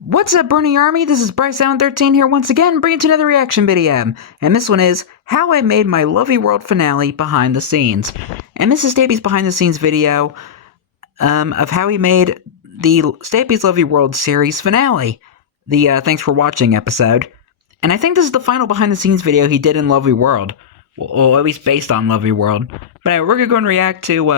What's up, Bernie Army? This is BryceAllen13 here once again, bringing to another reaction video. And this one is how I made my Lovey World finale behind the scenes. And this is Stampy's behind the scenes video of how he made the Stampy's Lovey World series finale, the Thanks for Watching episode. And I think this is the final behind the scenes video he did in Lovey World. Well, at least based on Lovey World. But anyway, we're going to go and react to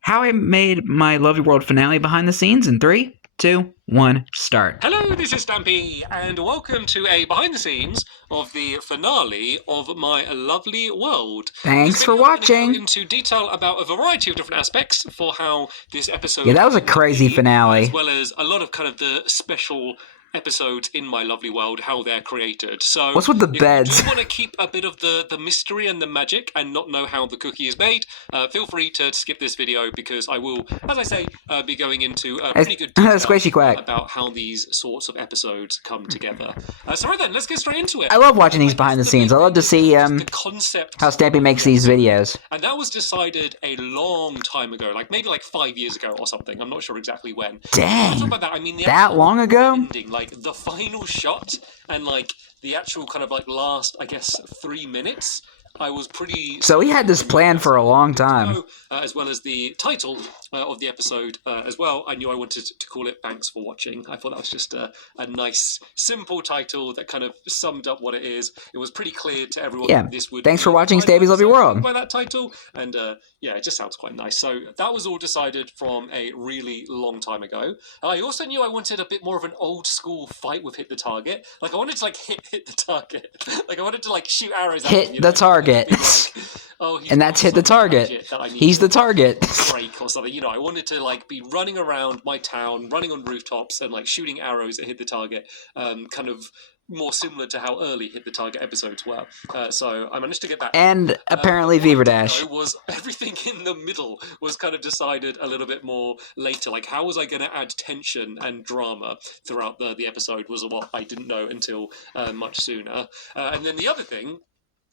how I made my Lovey World finale behind the scenes in 3, 2, 1, start. Hello, this is Stampy, and welcome to a behind the scenes of the finale of my lovely world. Thanks for watching. Go into detail about a variety of different aspects for how this episode. Yeah, that was a crazy finale. As well as a lot of kind of the special episodes in my lovely world, how they're created. So what's with the beds? If you want to keep a bit of the mystery and the magic and not know how the cookie is made, feel free to skip this video because I will, as I say, be going into pretty good detail about how these sorts of episodes come together. So right then, let's get straight into it. I love watching these behind the scenes. I love to see the concept how Stampy makes these videos. And that was decided a long time ago, like maybe like 5 years ago or something. I'm not sure exactly when. Dang, about that, I mean, that long ago? Ending, like the final shot and like the actual kind of like last, I guess, 3 minutes, I was pretty... So he had this plan for a long time. As well as the title of the episode as well. I knew I wanted to call it Thanks for Watching. I thought that was just a nice, simple title that kind of summed up what it is. It was pretty clear to everyone that this would... Thanks for watching Stampy's Lovey World. By that title. And yeah, it just sounds quite nice. So that was all decided from a really long time ago. I also knew I wanted a bit more of an old school fight with Hit the Target. Like I wanted to like hit the target. Like I wanted to like shoot arrows at him, Hit the target. Like, oh, and that's hit the target. He's the target. Break or something, you know. I wanted to like be running around my town, running on rooftops, and like shooting arrows that hit the target. Kind of more similar to how early Hit the Target episodes were. So I managed to get that. And apparently Viva Dash. Was everything in the middle was kind of decided a little bit more later. Like how was I going to add tension and drama throughout the episode was what I didn't know until much sooner. And then the other thing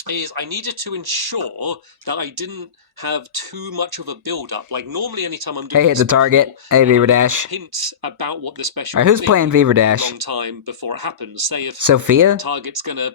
is I needed to ensure that I didn't have too much of a build-up. Like normally anytime I'm doing Hit the target. Hey, Viva Dash. Hints about what the special who's playing Viva Dash? A long time before it happens. Say if Sophia? The target's gonna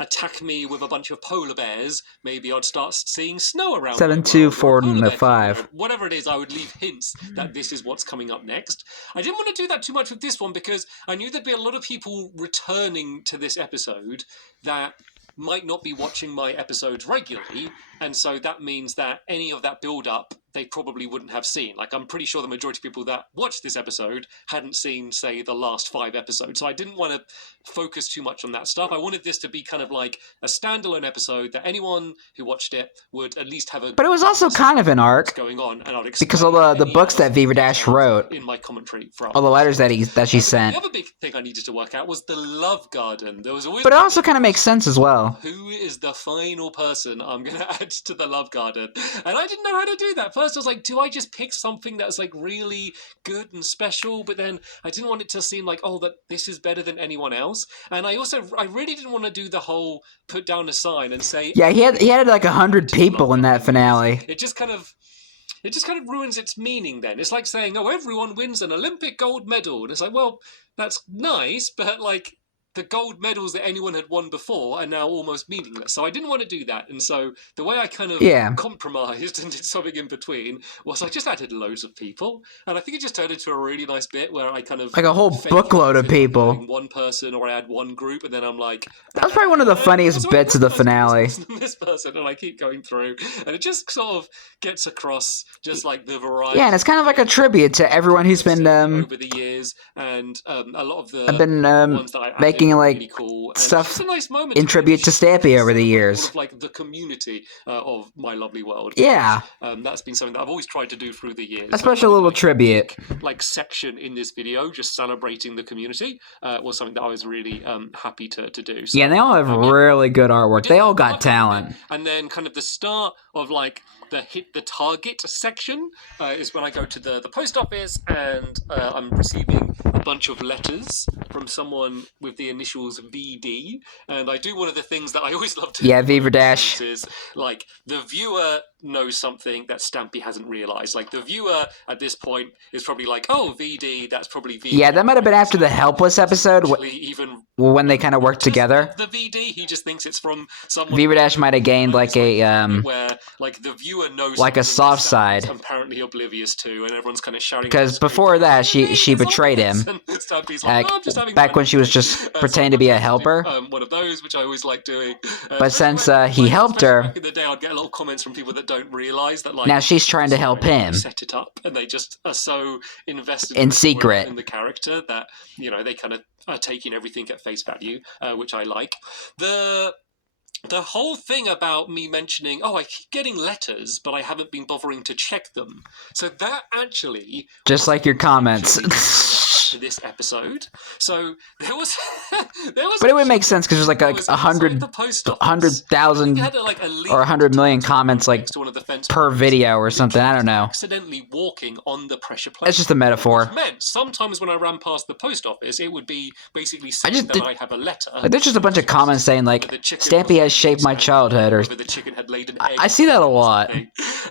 attack me with a bunch of polar bears, maybe I'd start seeing snow around 724 whatever it is, I would leave hints that this is what's coming up next. I didn't want to do that too much with this one because I knew there'd be a lot of people returning to this episode that might not be watching my episodes regularly, and so that means that any of that build-up they probably wouldn't have seen. Like, I'm pretty sure the majority of people that watched this episode hadn't seen, say, the last 5 episodes, so I didn't want to focus too much on that stuff. I wanted this to be kind of like a standalone episode that anyone who watched it would at least have a... But it was also kind of an arc, going on, and I'd because all the books that Viva Dash wrote, in my commentary from... all the letters that she sent. The other big thing I needed to work out was the love garden. There was always... But it also kind of makes sense as well. Who is the final person I'm going to add to the love garden? And I didn't know how to do that. First I was like, do I just pick something that's like really good and special? But then I didn't want it to seem like, oh, that this is better than anyone else. And I really didn't want to do the whole put down a sign and say... Yeah, he had like 100 people in that finale. It just kind of ruins its meaning then. It's like saying, oh, everyone wins an Olympic gold medal. And it's like, well, that's nice, but like... the gold medals that anyone had won before are now almost meaningless. So I didn't want to do that. And so the way I kind of compromised and did something in between was I just added loads of people. And I think it just turned into a really nice bit where I kind of... like a whole bookload of people. One person, or I add one group, and then I'm like... that was probably one of the funniest bits of the finale. This person, and I keep going through. And it just sort of gets across just like the variety. Yeah, and it's kind of like a tribute to everyone who's been... over the years. And a lot of the... I've been ones that I making like really cool. stuff a nice moment in tribute to Stampy over the years. Of, like the community of my lovely world. Yeah. That's been something that I've always tried to do through the years. A special little tribute. Like section in this video, just celebrating the community, was something that I was really happy to do. So, yeah, and they all have really good artwork. They all got talent. And then kind of the start of like the hit the target section is when I go to the post office and I'm receiving a bunch of letters from someone with the initials VD, and I do one of the things that I always love to do. Yeah, Viva Dash. Is like the viewer knows something that Stampy hasn't realized. Like, the viewer at this point is probably like, oh, VD, that's probably VD. Yeah, that might have been after the Helpless episode, Even when they kind of worked together. The VD, he just thinks it's from someone. Viva might have gained like a where like the viewer knows like a soft side, apparently oblivious to, and everyone's kind of shouting. Because before that, she betrayed him. Like, oh, back when she was just pretending to be a helper. One of those, which I always like doing. But since he helped her, back in the day, I'd get a lot of comments from people that don't realize that, like, now she's trying to help him. Set it up, and they just are so invested in secret in the character that, you know, they kind of are taking everything at face value, which I like. The whole thing about me mentioning, oh, I keep getting letters, but I haven't been bothering to check them. So that actually, just like your comments. To this episode, so there was, but it would make sense because there's like 100,000 or 100 million comments like per video or something. I don't know. Accidentally walking on the pressure plate. It's just a metaphor. Meant sometimes when I ran past the post office, it would be basically saying that I have a letter. Like, there's just a bunch of comments saying like, Stampy has shaped my childhood, or the chicken had laid an egg. I see that a lot.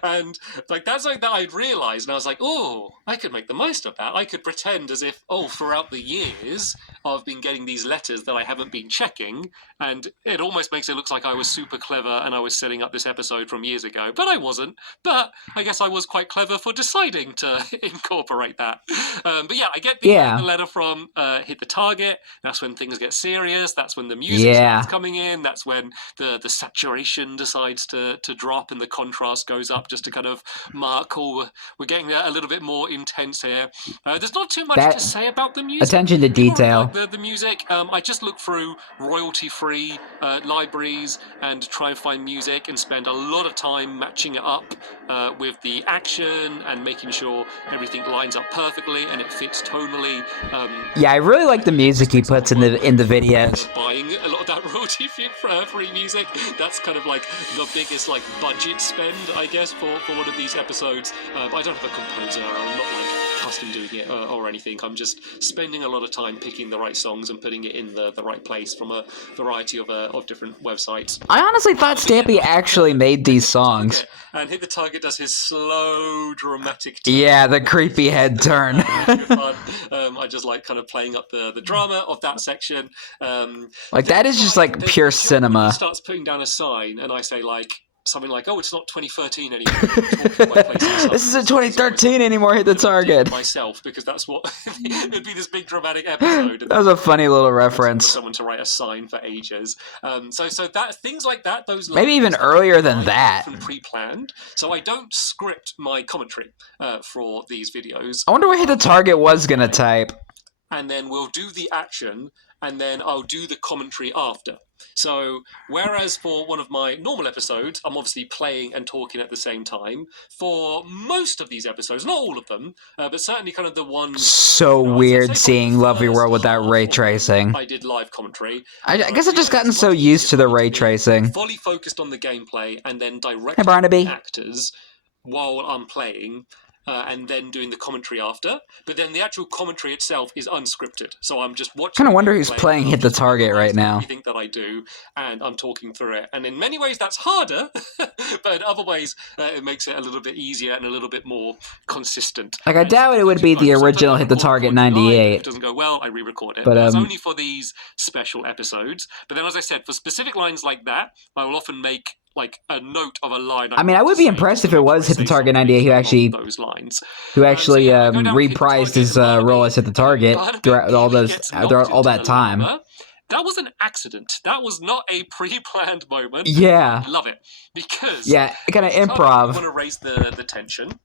And like, that's like that I'd realised, and I was like, oh, I could make the most of that. I could pretend as if, oh, throughout the years I've been getting these letters that I haven't been checking, and it almost makes it look like I was super clever and I was setting up this episode from years ago, but I wasn't. But I guess I was quite clever for deciding to incorporate that. But yeah, I get the letter from Hit the Target. That's when things get serious. That's when the music starts coming in. That's when the saturation decides to drop and the contrast goes up, just to kind of mark, oh, we're getting a little bit more intense here. There's not too much to say about the music. Attention to detail. The music, I just look through royalty-free libraries and try and find music and spend a lot of time matching it up with the action and making sure everything lines up perfectly and it fits tonally. Yeah, I really like the music he puts in the videos. Buying a lot of that royalty-free music, that's kind of like the biggest like budget spend, I guess, for one of these episodes. But I don't have a composer. I'm not like custom doing it or anything. I'm just spending a lot of time picking the right songs and putting it in the right place from a variety of different websites. I honestly thought Stampy actually made these songs. And Hit the Target does his slow, dramatic turn. Yeah, the creepy head turn. Fun. I just like kind of playing up the drama of that section. Like, that is just like pure cinema. He starts putting down a sign, and I say like, something like, oh, it's not 2013 anymore. This isn't 2013 anymore, Hit the Target. Myself, because that's what it'd be, this big dramatic episode. That was a funny little reference. Someone to write a sign for ages. So that things like that, those maybe even earlier than that. Pre-planned. So I don't script my commentary for these videos. I wonder what Hit the Target was gonna type. And then we'll do the action, and then I'll do the commentary after. So, whereas for one of my normal episodes, I'm obviously playing and talking at the same time, for most of these episodes, not all of them, but certainly kind of the ones... So weird seeing Lovely World without ray tracing. I did live commentary. I guess I've just gotten so used to the ray tracing. Fully focused on the gameplay, and then directing the actors while I'm playing. And then doing the commentary after, but then the actual commentary itself is unscripted. So I'm just watching. Kind of wonder who's playing Hit the Target right now. Everything that I do, and I'm talking through it. And in many ways, that's harder, but in other ways, it makes it a little bit easier and a little bit more consistent. Like, I doubt it would be the original Hit the Target 98. If it doesn't go well, I re-record it. But it's only for these special episodes. But then, as I said, for specific lines like that, I will often make like a note of a line. I mean, I would be impressed if it was Hit the Target 98 who actually reprised his role as Hit the Target throughout all that time. That was an accident. That was not a pre-planned moment. Yeah. I love it. Because... yeah, kind of improv. I want to raise the tension.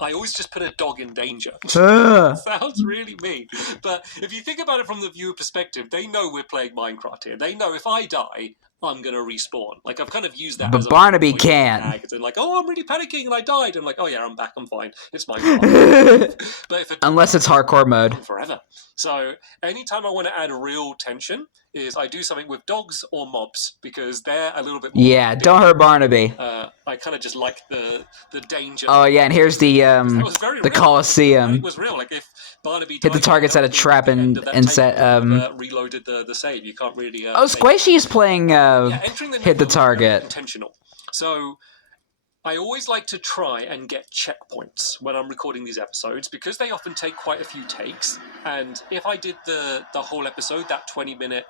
I always just put a dog in danger. Sounds really mean. But if you think about it from the viewer perspective, they know we're playing Minecraft here. They know if I die, I'm going to respawn. Like, I've kind of used that as Barnaby can. It's like, oh, I'm really panicking and I died. I'm like, oh yeah, I'm back, I'm fine. It's Minecraft. But if unless it's hardcore mode. Forever. So anytime I want to add real tension is I do something with dogs or mobs, because they're a little bit more... Yeah, don't hurt Barnaby. I kind of just like the danger. Oh yeah, and here's the Coliseum. It was real. Like, if Barnaby Hit the Target's at a trap and set reloaded the save. You can't really Squishy is playing Hit the Target. Intentional. So I always like to try and get checkpoints when I'm recording these episodes because they often take quite a few takes. And if I did the whole episode, that 20-minute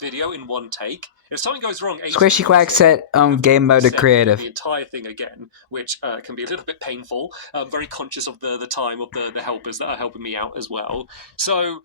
video in one take, if something goes wrong, Squishy Quack set game mode to creative. The entire thing again, which can be a little bit painful. I'm very conscious of the time of the helpers that are helping me out as well. So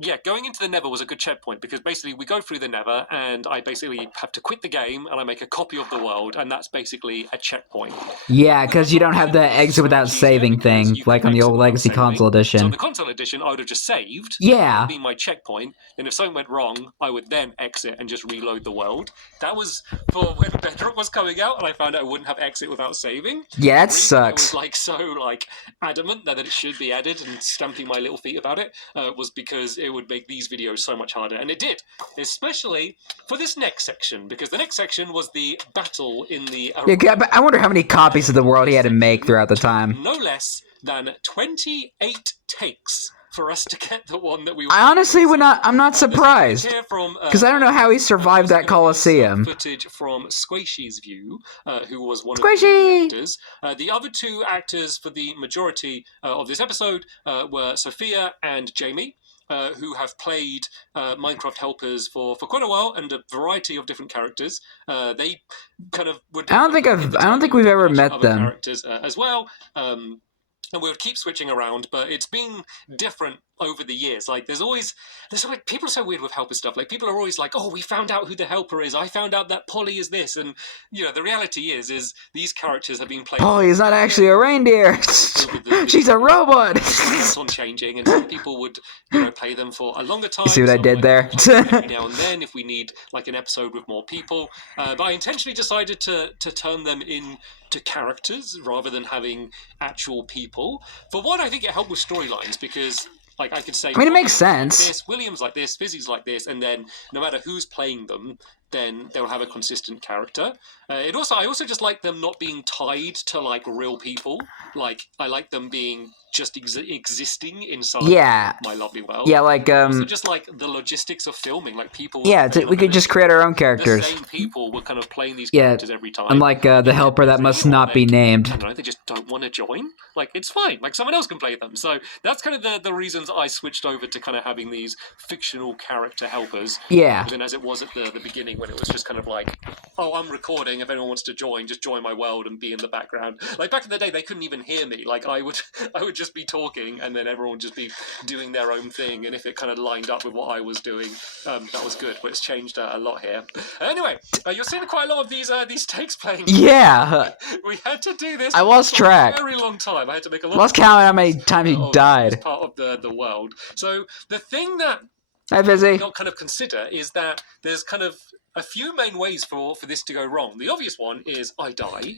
yeah, going into the Nether was a good checkpoint because basically we go through the Nether and I basically have to quit the game and I make a copy of the world, and that's basically a checkpoint. Yeah, because you don't have the exit without saving thing like on the old Legacy Console Edition. So on the Console Edition, I would have just saved. Yeah. That would be my checkpoint. And if something went wrong, I would then exit and just reload the world. That was for when Bedrock was coming out and I found out I wouldn't have exit without saving. Yeah, that sucks. I was so adamant that it should be added and stamping my little feet about it was because it would make these videos so much harder, and it did, especially for this next section, because the next section was the battle in the arena. Yeah, but I wonder how many copies of the world he had to make throughout the time. No less than 28 takes for us to get the one that we. I honestly would not. I'm not surprised because I don't know how he survived that Coliseum. Footage from Squishy's view, who was one Squishy! of the actors. The other two actors for the majority of this episode were Sophia and Jamie. Who have played Minecraft helpers for quite a while and a variety of different characters. They kind of would. I don't think we've ever met them. Characters as well. And we would keep switching around, but it's been different over the years. Like, there's always people are so weird with helper stuff. Like, people are always like, "Oh, we found out who the helper is. I found out that Polly is this." And the reality is these characters have been played. Polly is not actually a reindeer. She's a robot. It's on changing, and some people would play them for a longer time. You see what I did there? Every now and then, if we need like an episode with more people, but I intentionally decided to turn them into characters rather than having actual people. For one, I think it helped with storylines because. Like, I could say... I mean, it makes sense. William's like this, Fizzy's like this, and then no matter who's playing them, then they'll have a consistent character. I also just like them not being tied to, like, real people. Like, I like them being just existing inside my lovely world. Yeah, like, also just, like, the logistics of filming. Like, people... Yeah, we could just create our own characters. The same people were kind of playing these characters every time. Unlike the helper that must not be named. I don't know, they just don't want to join. Like, it's fine. Like, someone else can play them. So that's kind of the reasons I switched over to kind of having these fictional character helpers. Yeah. Than as it was at the beginning when it was just kind of like, oh, I'm recording. If anyone wants to join, just join my world and be in the background. Like, back in the day, they couldn't even hear me. Like, I would just be talking and then everyone would just be doing their own thing. And if it kind of lined up with what I was doing, that was good. But it's changed a lot here. Anyway, you're seeing quite a lot of these takes playing. Yeah. We had to do this. I lost track. For a very long time. I had to make a lot. Lost count how many times he died. Part of the world. So the thing that Hi, Fizzy. not kind of consider is that there's kind of a few main ways for this to go wrong. The obvious one is I die.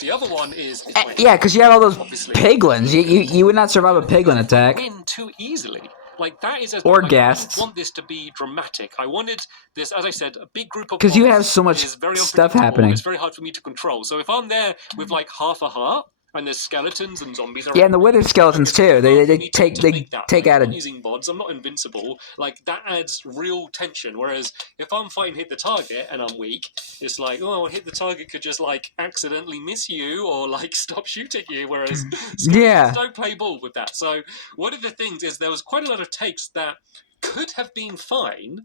The other one is yeah, because you have all those piglins. You would not survive a piglin attack. Win too easily. Like, that is or guests. I want this to be dramatic. I wanted this, as I said, a big group of because you have so much stuff happening. It's very hard for me to control. So if I'm there with like half a heart. And there's skeletons and zombies around. Yeah, and the wither skeletons too. They take out I'm not using mods. I'm not invincible. Like, that adds real tension. Whereas if I'm fighting hit the target and I'm weak, it's like, oh, hit the target could just like accidentally miss you or like stop shooting you. Whereas skeletons don't play ball with that. So one of the things is there was quite a lot of takes that could have been fine.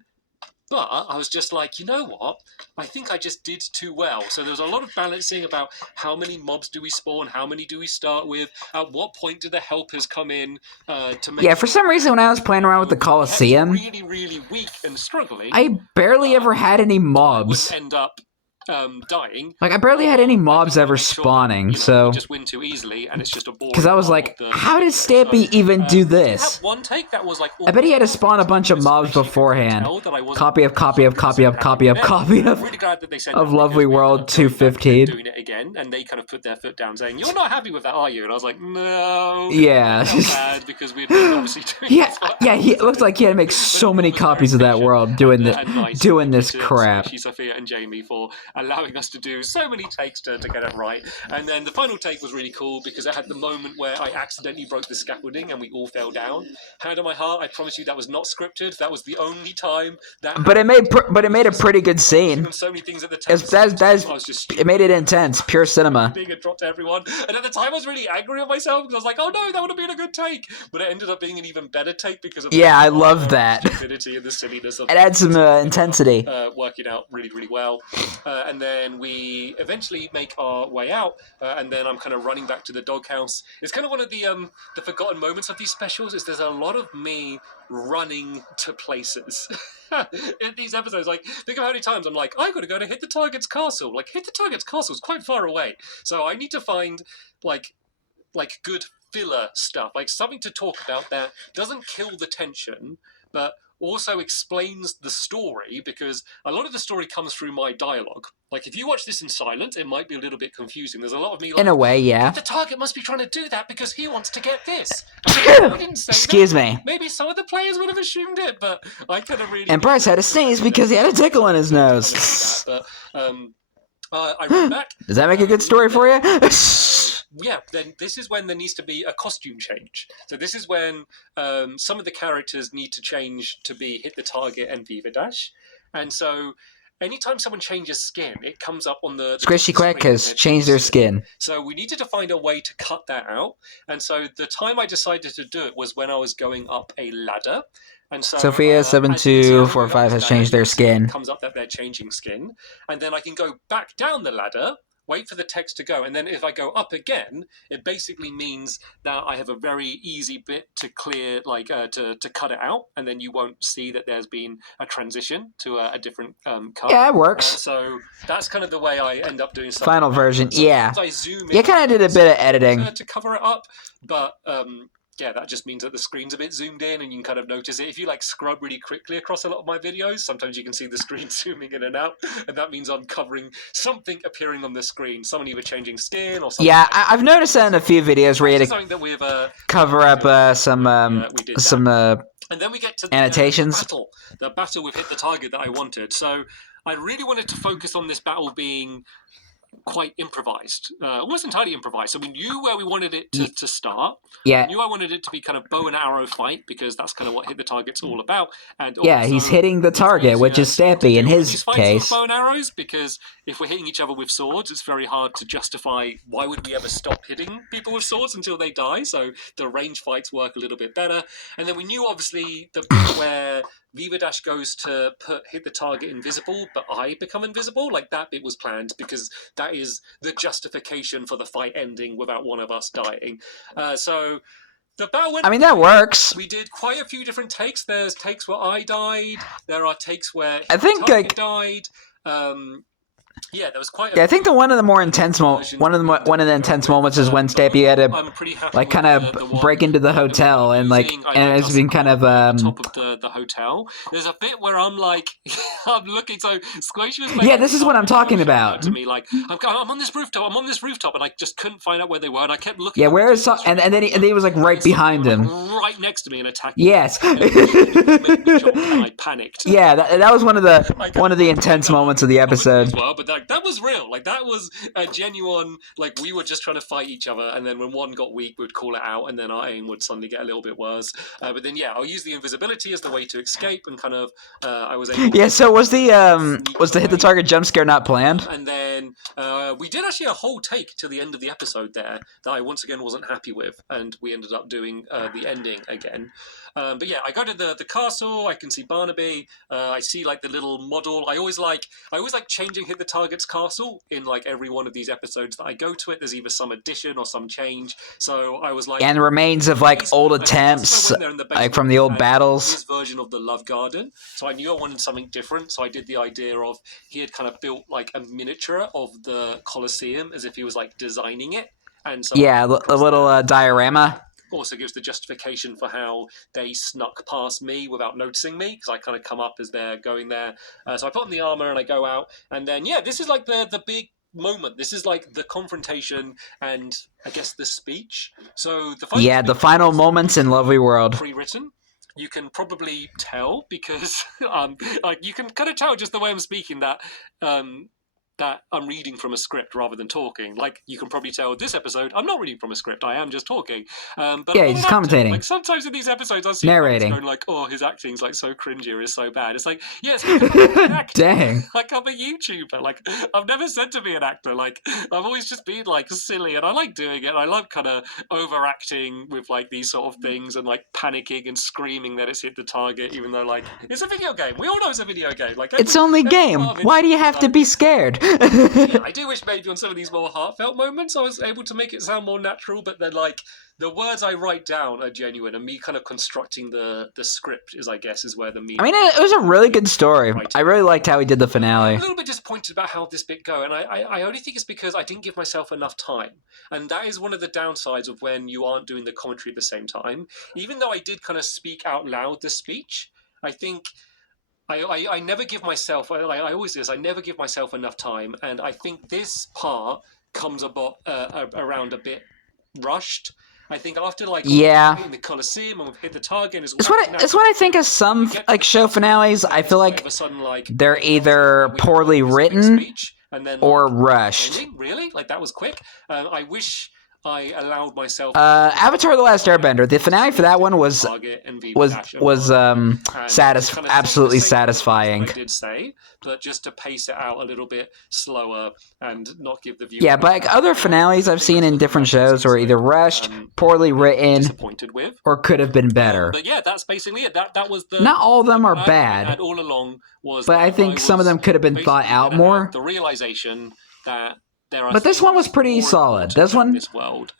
But I was just like, you know what? I think I just did too well. So there was a lot of balancing about how many mobs do we spawn, how many do we start with, at what point do the helpers come in to make... Yeah, for some reason when I was playing around with the Coliseum... really, really weak and struggling... I barely ever had any mobs. End up dying. Like, I barely had any mobs ever spawning, so... just win too easily, and it's just a boring... Because I was like, how did Stampy even do this? One take that was like... I bet he had to spawn a bunch of mobs beforehand. Copy of Lovely World 215. Doing it again, and they kind of put their foot down saying, you're not happy with that, are you? And I was like, no. Yeah. Bad because we'd been obviously doing it looked like he had to make so many copies of that world doing this crap. Sophia and Jamie for allowing us to do so many takes to get it right. And then the final take was really cool because I had the moment where I accidentally broke the scaffolding and we all fell down. Hand on my heart, I promise you that was not scripted. That was the only time that. But it made a pretty good scene. On so many things at the time. I was just it made it intense, pure cinema. Being a drop to everyone, and at the time I was really angry at myself because I was like, "Oh no, that would have been a good take," but it ended up being an even better take because of I love that. stupidity and the silliness of it. Adds some intensity. Working out really, really well, and then we eventually make our way out, and then I'm kind of running back to the doghouse. It's kind of one of the forgotten moments of these specials. Is there's a lot of me running to places in these episodes. Like, think of how many times I'm like, I gotta go to Hit the Target's castle. Like, Hit the Target's castle is quite far away, so I need to find like good filler stuff, like something to talk about that doesn't kill the tension, but also explains the story, because a lot of the story comes through my dialogue. Like, if you watch this in silence, it might be a little bit confusing. There's a lot of me like, in a way, yeah. The target must be trying to do that because he wants to get this. I didn't say Excuse that. me. Maybe some of the players would have assumed it, but I kind of really... And Bryce had to sneeze because he had a tickle in his nose. But, I ran back. Does that make a good story for you? Yeah, then this is when there needs to be a costume change. So this is when some of the characters need to change to be Hit the Target and Viva Dash. And so anytime someone changes skin, it comes up on the Squishy Quack has changed their skin. So we needed to find a way to cut that out. And so the time I decided to do it was when I was going up a ladder. And so, Sophia 7245 has changed their skin. It comes up that they're changing skin. And then I can go back down the ladder, wait for the text to go, and then if I go up again, it basically means that I have a very easy bit to clear, like to cut it out, and then you won't see that there's been a transition to a different cut. Yeah, it works. So that's kind of the way I end up doing stuff. Final version, yeah. I zoom in. Yeah, kind of did a bit of editing to cover it up, but yeah, that just means that the screen's a bit zoomed in and you can kind of notice it. If you like scrub really quickly across a lot of my videos, sometimes you can see the screen zooming in and out, and that means I'm covering something appearing on the screen, someone either changing skin or something. Yeah, I've noticed that in a few videos where you had to cover up some and then we get to annotations. The battle with Hit the Target that I wanted. So I really wanted to focus on this battle being quite improvised, almost entirely improvised. So we knew where we wanted it to start. Yeah. We knew I wanted it to be kind of bow and arrow fight, because that's kind of what Hit the Target's all about. And yeah, he's hitting the target, which is Stampy in his case. Bow and arrows, because if we're hitting each other with swords, it's very hard to justify why would we ever stop hitting people with swords until they die. So the range fights work a little bit better. And then we knew, obviously, the bit where Viva Dash goes to hit the target invisible, but I become invisible. Like, that bit was planned because that is the justification for the fight ending without one of us dying. So the battle went... I mean, that works. We did quite a few different takes. There's takes where I died. There are takes where I think died. Yeah, there was quite. I think one of the more intense moments is when Stampy had to like kind of break into the hotel and it's been kind of top of the hotel. There's a bit where I'm like, I'm looking. So Squishy was yeah, this is what I'm talking about. To me, like I'm on this rooftop, and I just couldn't find out where they were, and I kept looking. Yeah, where is and then he was like right behind him, right next to me, and attacking. Yes. And I panicked. Yeah, that was one of the intense moments of the episode. Well, but that was real. Like, that was a genuine, like, we were just trying to fight each other, and then when one got weak, we'd call it out, and then our aim would suddenly get a little bit worse. But then, yeah, I'll use the invisibility as the way to escape, and kind of, I was able yeah, so was the hit the target jump scare not planned? And then we did actually a whole take to the end of the episode there that I once again wasn't happy with, and we ended up doing the ending again. But yeah, I go to the castle. I can see Barnaby. I see like the little model. I always like changing Hit the Target's castle in like every one of these episodes that I go to it. There's either some addition or some change. So I was like, and remains of like old attempts, like from the old battles. His version of the Love Garden. So I knew I wanted something different. So I did the idea of he had kind of built like a miniature of the Colosseum as if he was like designing it. And so yeah, a little diorama. Also gives the justification for how they snuck past me without noticing me, because I kind of come up as they're going there. So I put on the armor and I go out, and then yeah, this is like the big moment. This is like the confrontation and I guess the speech. So the final moments in Lovely World. Pre-written. You can probably tell because like you can kind of tell just the way I'm speaking that that I'm reading from a script rather than talking. Like, you can probably tell this episode, I'm not reading from a script, I am just talking. But Yeah, I'm he's not an actor. commentating. Like, sometimes in these episodes, I see Narrating. going like, oh, his acting's like so cringy or is so bad. It's like, yes, because I'm not an actor. Dang. Like, I'm a YouTuber. Like, I've never said to be an actor. Like, I've always just been like silly, and I like doing it. I love kind of overacting with like these sort of things and like panicking and screaming that it's hit the target, even though like it's a video game. We all know it's a video game. Like, It's only game. Why do you have to be scared? Yeah, I do wish maybe on some of these more heartfelt moments I was able to make it sound more natural, but then like the words I write down are genuine, and me kind of constructing the script is, I guess, is where the meaning. I mean, it was a really good story. I really liked how he did the finale. I'm a little bit disappointed about how this bit go, and I only think it's because I didn't give myself enough time, and that is one of the downsides of when you aren't doing the commentary at the same time. Even though I did kind of speak out loud the speech, I think I never give myself, I always do this, I never give myself enough time, and I think this part comes around a bit rushed. I think after like in the Colosseum and we've hit the target, it's what I think of some like show finales. I feel like they're either poorly written or rushed. Really? Like, that was quick? I wish I allowed myself. Avatar: The Last Airbender. The finale for that one was absolutely satisfying. I did say, but just to pace it out a little bit slower and not give the viewer. Yeah, but like other finales I've seen in different shows were either rushed, poorly written, disappointed with, or could have been better. But yeah, that's basically it. That was the. Not all of them are bad. All along was. But I think some of them could have been thought out more. The realization that. But this one was pretty solid. This one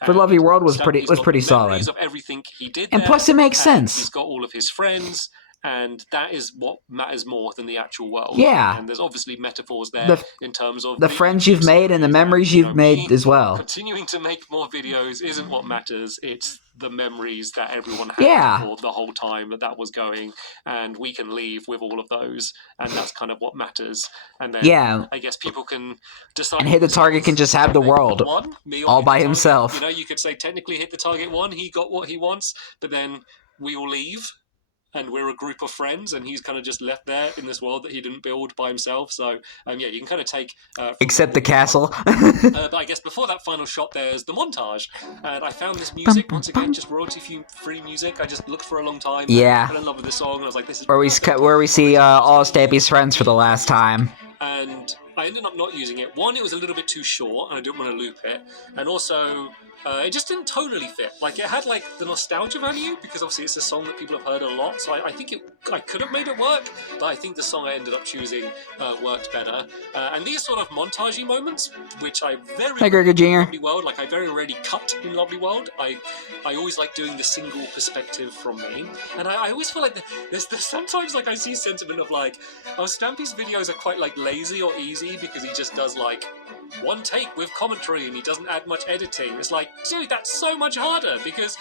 for Lovely World was pretty solid. Of everything he did and plus, it makes sense. He's got all of his friends, and that is what matters more than the actual world. Yeah. And there's obviously metaphors there in terms of the friends you've made and the memories you've made as well. Continuing to make more videos isn't what matters. It's the memories that everyone had for the whole time that was going, and we can leave with all of those, and that's kind of what matters. And then I guess people can decide. And Hit the Target can just have the world all by himself. You know, you could say technically Hit the Target won. He got what he wants, but then we all leave. And we're a group of friends, and he's kind of just left there in this world that he didn't build by himself. So, yeah, you can kind of take... Except the castle. But I guess before that final shot, there's the montage. And I found this music, once again, just royalty-free music. I just looked for a long time. Yeah. I fell in love with the song, and I was like, this is... Where we see all Stampy's friends for the last time. And I ended up not using it. One, it was a little bit too short, and I didn't want to loop it. And also... it just didn't tonally fit. Like, it had like the nostalgia value because obviously it's a song that people have heard a lot. So I think I could have made it work, but I think the song I ended up choosing worked better. And these sort of montagey moments, which I very Lovely World, like I very rarely cut in Lovely World. I always like doing the single perspective from me, and I always feel like there's sometimes like I see sentiment of like, oh, Stampy's videos are quite like lazy or easy because he just does like one take with commentary and he doesn't add much editing. It's like, dude, that's so much harder because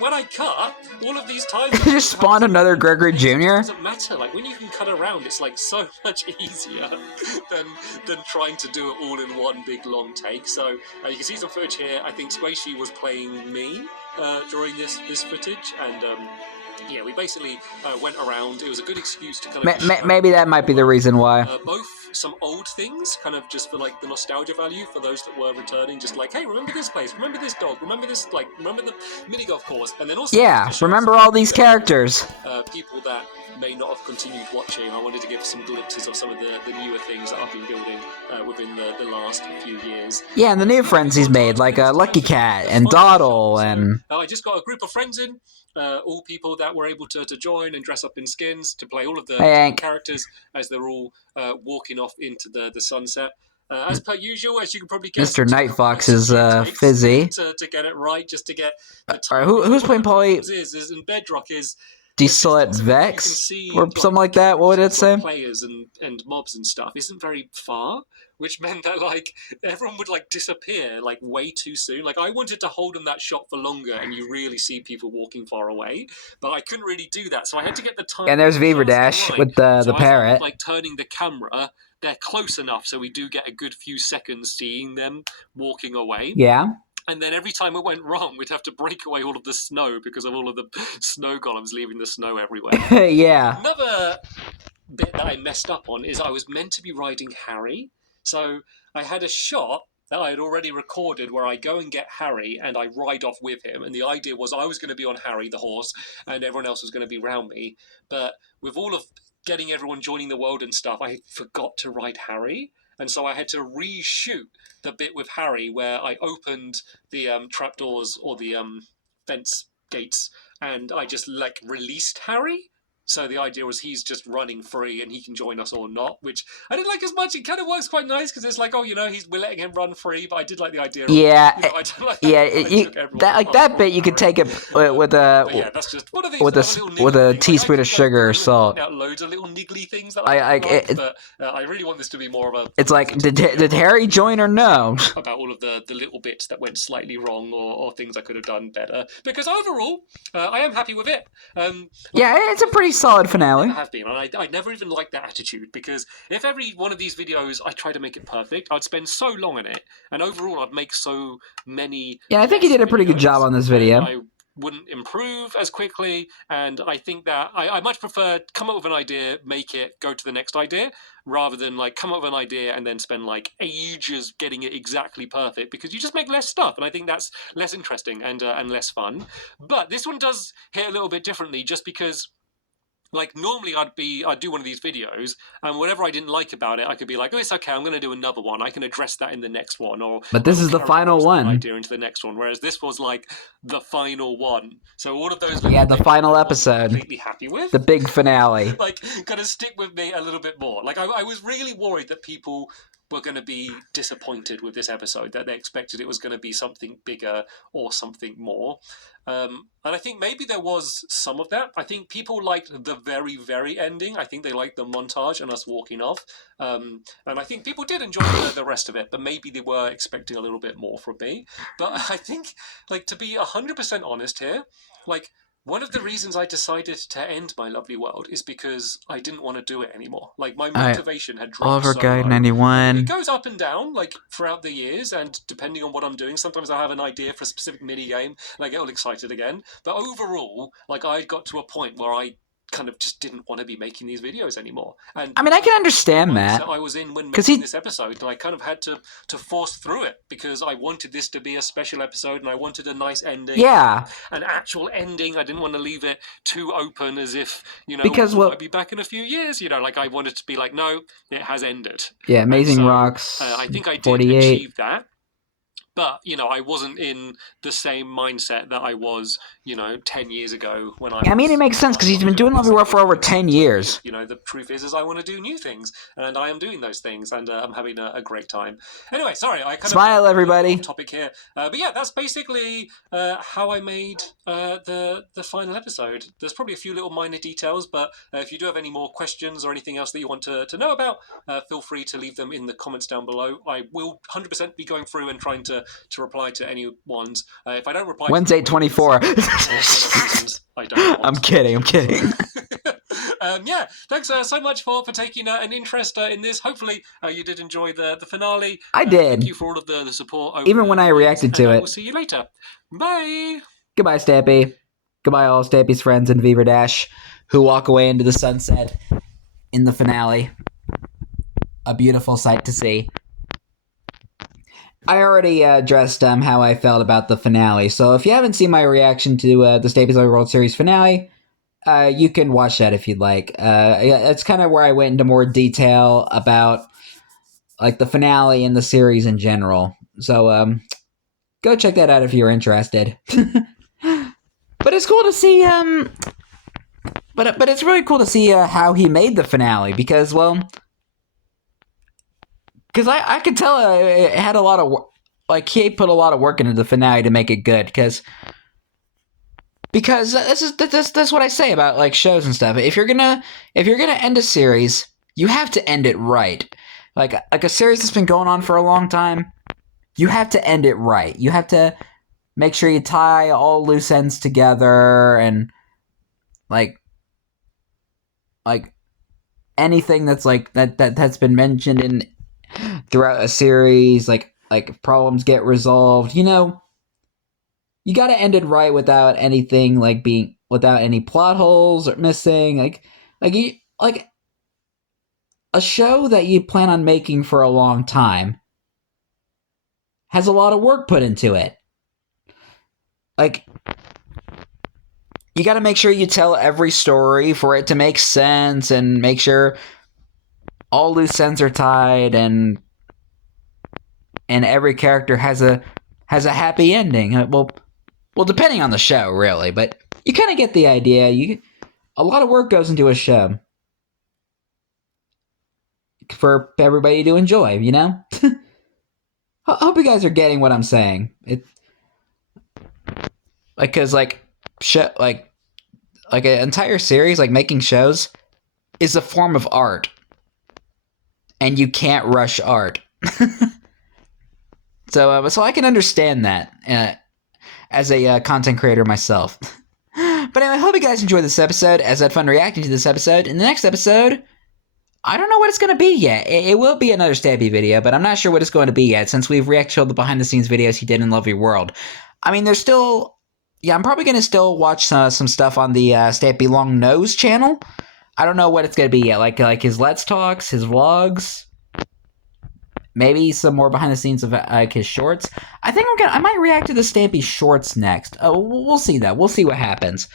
when I cut, all of these times... You just spawn another Gregory Jr.? It doesn't matter. Like, when you can cut around, it's like so much easier than trying to do it all in one big long take. So you can see some footage here. I think Squishy was playing me during this footage, and... yeah, we basically went around. It was a good excuse to kind of... maybe that might be the reason why. Both some old things, kind of just for like the nostalgia value for those that were returning, just like, hey, remember this place, remember this dog, remember this, like, remember the mini golf course, and then also... Yeah, remember all these characters. People that may not have continued watching. I wanted to give some glimpses of some of the newer things that I've been building within the last few years. Yeah, and the new friends he's made, like Lucky Cat and Dawdle, and... I just got a group of friends in, all people that were able to join and dress up in skins to play all of the characters as they're all walking off into the sunset. As per usual, as you can probably guess, Mr. Night Fox is fizzy. To get it right, just to get... Alright, who's playing Polly? In Bedrock is... Desolate Vex? Or something like that? What would it say? Players and mobs and stuff isn't very far, which meant that, like, everyone would, like, disappear, like, way too soon. Like, I wanted to hold in that shot for longer, and you really see people walking far away, but I couldn't really do that, so I had to get the time... And there's Beaver Dash with the parrot. I was, like, turning the camera, they're close enough, so we do get a good few seconds seeing them walking away. Yeah. And then every time it went wrong, we'd have to break away all of the snow because of all of the snow golems leaving the snow everywhere. Yeah. Another bit that I messed up on is I was meant to be riding Harry. So I had a shot that I had already recorded where I go and get Harry and I ride off with him. And the idea was I was going to be on Harry, the horse, and everyone else was going to be around me. But with all of getting everyone joining the world and stuff, I forgot to ride Harry. And so I had to reshoot the bit with Harry where I opened the trapdoors or the fence gates and I just like released Harry. So the idea was he's just running free and he can join us or not, which I didn't like as much. It kind of works quite nice because it's like, oh, we're letting him run free, but I did like the idea of, Yeah, I don't like yeah. I took everyone That like apart that from bit, you could Harry. take it with But a yeah, that's just one of these little with niggly a things. teaspoon Like, I of could go sugar or through and point salt. out loads of little niggly things that I I like like, it. but I really want this to be more of a It's like, positive did Harry join or no? about all of the little bits that went slightly wrong or things I could have done better. Because overall, I am happy with it. Yeah, it's a pretty solid I finale. have been, and I never even liked that attitude because if every one of these videos I try to make it perfect, I'd spend so long in it, and overall I'd make so many. Yeah, I think you did a pretty good job on this video. I wouldn't improve as quickly, and I think that I much prefer come up with an idea, make it, go to the next idea, rather than like come up with an idea and then spend like ages getting it exactly perfect because you just make less stuff, and I think that's less interesting and less fun. But this one does hit a little bit differently, just because like normally I'd do one of these videos and whatever I didn't like about it I could be like, oh, it's okay, I'm going to do another one, I can address that in the next one, or But this is the final one. idea into the next one, whereas this was like the final one, so all of those the final episode, completely happy with the big finale, like gonna stick with me a little bit more. Like I was really worried that people were going to be disappointed with this episode, that they expected it was going to be something bigger or something more. And I think maybe there was some of that. I think people liked the very, very ending. I think they liked the montage and us walking off. And I think people did enjoy the rest of it, but maybe they were expecting a little bit more from me. But I think, like, to be 100% honest here, like, one of the reasons I decided to end My Lovely World is because I didn't want to do it anymore. Like, my motivation had dropped Oliver so Guide low. 91. It goes up and down, like, throughout the years, and depending on what I'm doing, sometimes I have an idea for a specific mini game, and I get all excited again. But overall, like, I got to a point where I kind of just didn't want to be making these videos anymore. And I mean, I can understand that. I was in when making this episode, and I kind of had to force through it because I wanted this to be a special episode and I wanted a nice ending. Yeah. An actual ending. I didn't want to leave it too open as if, because I'll be back in a few years, like I wanted to be like, no, it has ended. Yeah, Amazing Rocks. I think I did 48. achieve that. But, I wasn't in the same mindset that I was, 10 years ago when I mean, it makes sense because he's been doing Lovely World for over 10 years. The truth is I want to do new things, and I am doing those things, and I'm having a great time. Anyway, sorry, I kind Smile, everybody. Off topic here. But yeah, that's basically how I made the final episode. There's probably a few little minor details, but if you do have any more questions or anything else that you want to know about, feel free to leave them in the comments down below. I will 100% be going through and trying to reply to any ones. If I don't reply Wednesday 24. I don't I'm kidding. Yeah, thanks so much for taking an interest in this. Hopefully you did enjoy the finale. I did. Thank you for all of the support. Even when I reacted to it. We'll see you later. Bye. Goodbye, Stampy. Goodbye, all Stampy's friends in Beaver Dash who walk away into the sunset in the finale. A beautiful sight to see. I already addressed how I felt about the finale, so if you haven't seen my reaction to the Stampy's Lovely World Series finale, you can watch that if you'd like. It's kind of where I went into more detail about like the finale and the series in general. So go check that out if you're interested. But it's cool to see. But it's really cool to see how he made the finale because, well. Because I could tell it had a lot of like he put a lot of work into the finale to make it good. Because that's what I say about like shows and stuff. If you're gonna end a series, you have to end it right. Like a series that's been going on for a long time, you have to end it right. You have to make sure you tie all loose ends together and like anything that's like that's been mentioned in. Throughout a series, like problems get resolved. You got to end it right without anything without any plot holes or missing. a show that you plan on making for a long time has a lot of work put into it. Like, you gotta make sure you tell every story for it to make sense, and make sure all loose ends are tied, and every character has a happy ending. Well, depending on the show, really, but you kind of get the idea. A lot of work goes into a show for everybody to enjoy, you know? I hope you guys are getting what I'm saying. Because an entire series, like making shows, is a form of art, and you can't rush art. So I can understand that as a content creator myself. But anyway, I hope you guys enjoyed this episode, as I had fun reacting to this episode. In the next episode, I don't know what it's going to be yet. It will be another Stampy video, but I'm not sure what it's going to be yet, since we've reacted to all the behind-the-scenes videos he did in Lovely World. I mean, there's still... Yeah, I'm probably going to still watch some stuff on the Stampy Long Nose channel. I don't know what it's going to be yet, like his Let's Talks, his vlogs, maybe some more behind-the-scenes of his shorts. I think I might react to the Stampy shorts next. We'll see that. We'll see what happens.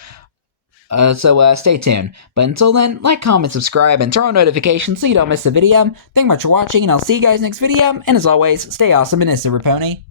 So stay tuned. But until then, like, comment, subscribe, and turn on notifications so you don't miss a video. Thank you much for watching, and I'll see you guys next video. And as always, stay awesome and instant, Raponi.